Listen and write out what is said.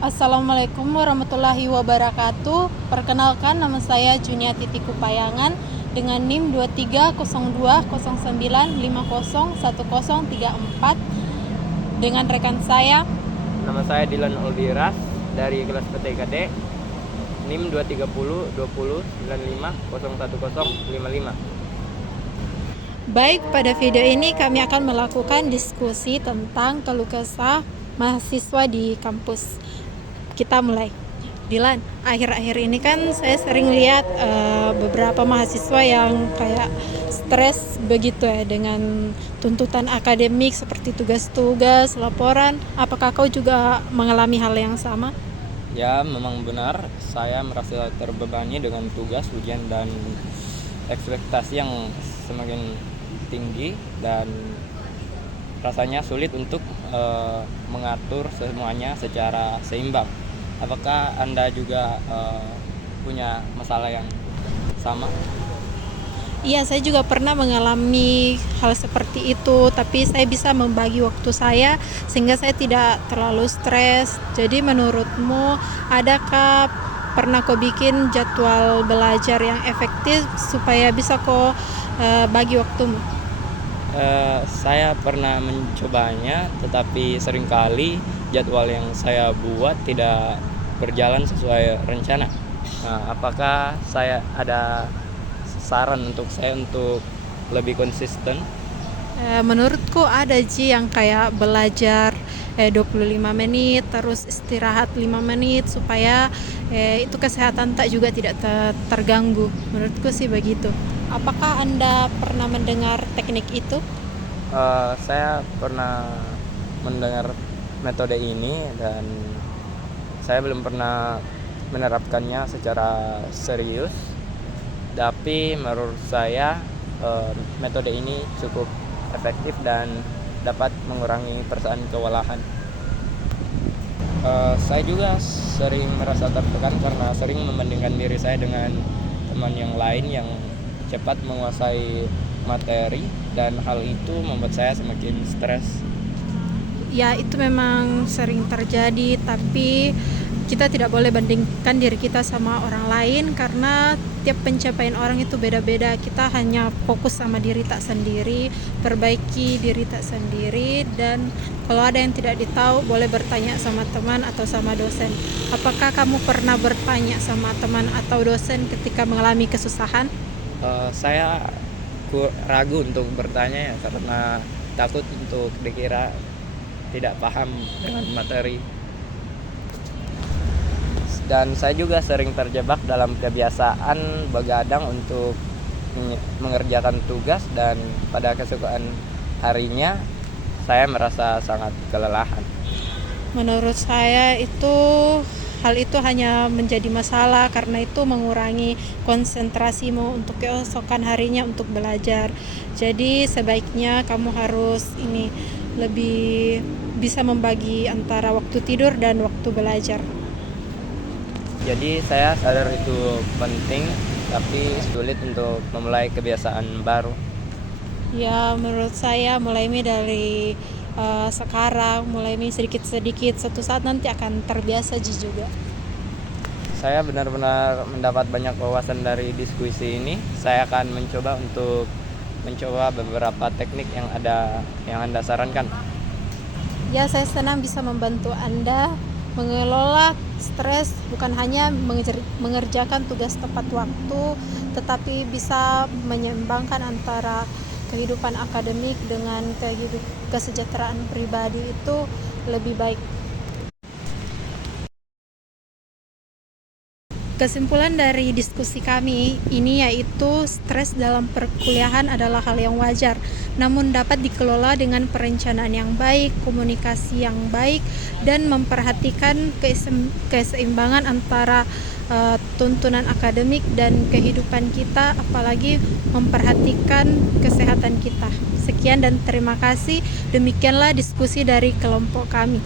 Assalamualaikum warahmatullahi wabarakatuh. Perkenalkan, nama saya Juniati Kupayangan dengan NIM 230209501034 dengan rekan saya. Nama saya Dilan Oldiras dari kelas PTKD, NIM 2302095010055. Baik, pada video ini kami akan melakukan diskusi tentang keluh kesah mahasiswa di kampus. Kita mulai. Dilan, akhir-akhir ini kan saya sering lihat beberapa mahasiswa yang kayak stres begitu ya dengan tuntutan akademik seperti tugas-tugas, laporan. Apakah kau juga mengalami hal yang sama? Ya, memang benar, saya merasa terbebani dengan tugas, ujian, dan ekspektasi yang semakin tinggi, dan rasanya sulit untuk mengatur semuanya secara seimbang. Apakah Anda juga punya masalah yang sama? Iya, saya juga pernah mengalami hal seperti itu, tapi saya bisa membagi waktu saya sehingga saya tidak terlalu stres. Jadi menurutmu, adakah pernah kau bikin jadwal belajar yang efektif supaya bisa kau bagi waktumu? Saya pernah mencobanya, tetapi seringkali jadwal yang saya buat tidak berjalan sesuai rencana. Apakah saya ada saran untuk saya untuk lebih konsisten? Menurutku ada yang kayak belajar 25 menit terus istirahat 5 menit supaya itu kesehatan tak juga tidak terganggu. Menurutku sih begitu. Apakah Anda pernah mendengar teknik itu? Saya pernah mendengar metode ini dan saya belum pernah menerapkannya secara serius. Tapi menurut saya metode ini cukup efektif dan dapat mengurangi perasaan kewalahan. Saya juga sering merasa tertekan karena sering membandingkan diri saya dengan teman yang lain yang cepat menguasai materi, dan hal itu membuat saya semakin stres. Ya, itu memang sering terjadi, tapi kita tidak boleh bandingkan diri kita sama orang lain karena tiap pencapaian orang itu beda-beda. Kita hanya fokus sama diri tak sendiri, perbaiki diri tak sendiri, dan kalau ada yang tidak ditahu boleh bertanya sama teman atau sama dosen. Apakah kamu pernah bertanya sama teman atau dosen ketika mengalami kesusahan? Saya ragu untuk bertanya ya, karena takut untuk dikira tidak paham dengan materi. Dan saya juga sering terjebak dalam kebiasaan begadang untuk mengerjakan tugas, dan pada keesokan harinya saya merasa sangat kelelahan. Menurut saya hal itu hanya menjadi masalah karena itu mengurangi konsentrasimu untuk keesokan harinya untuk belajar. Jadi sebaiknya kamu harus lebih bisa membagi antara waktu tidur dan waktu belajar. Jadi saya sadar itu penting, tapi sulit untuk memulai kebiasaan baru. Ya, menurut saya mulai dari sekarang, mulai sedikit-sedikit, suatu saat nanti akan terbiasa juga. Saya benar-benar mendapat banyak wawasan dari diskusi ini. Saya akan mencoba beberapa teknik yang Anda sarankan. Ya, saya senang bisa membantu Anda mengelola stres, bukan hanya mengerjakan tugas tepat waktu, tetapi bisa menyeimbangkan antara kehidupan akademik dengan kesejahteraan pribadi itu lebih baik. Kesimpulan dari diskusi kami ini yaitu stres dalam perkuliahan adalah hal yang wajar, namun dapat dikelola dengan perencanaan yang baik, komunikasi yang baik, dan memperhatikan keseimbangan antara tuntunan akademik dan kehidupan kita, apalagi memperhatikan kesehatan kita. Sekian dan terima kasih. Demikianlah diskusi dari kelompok kami.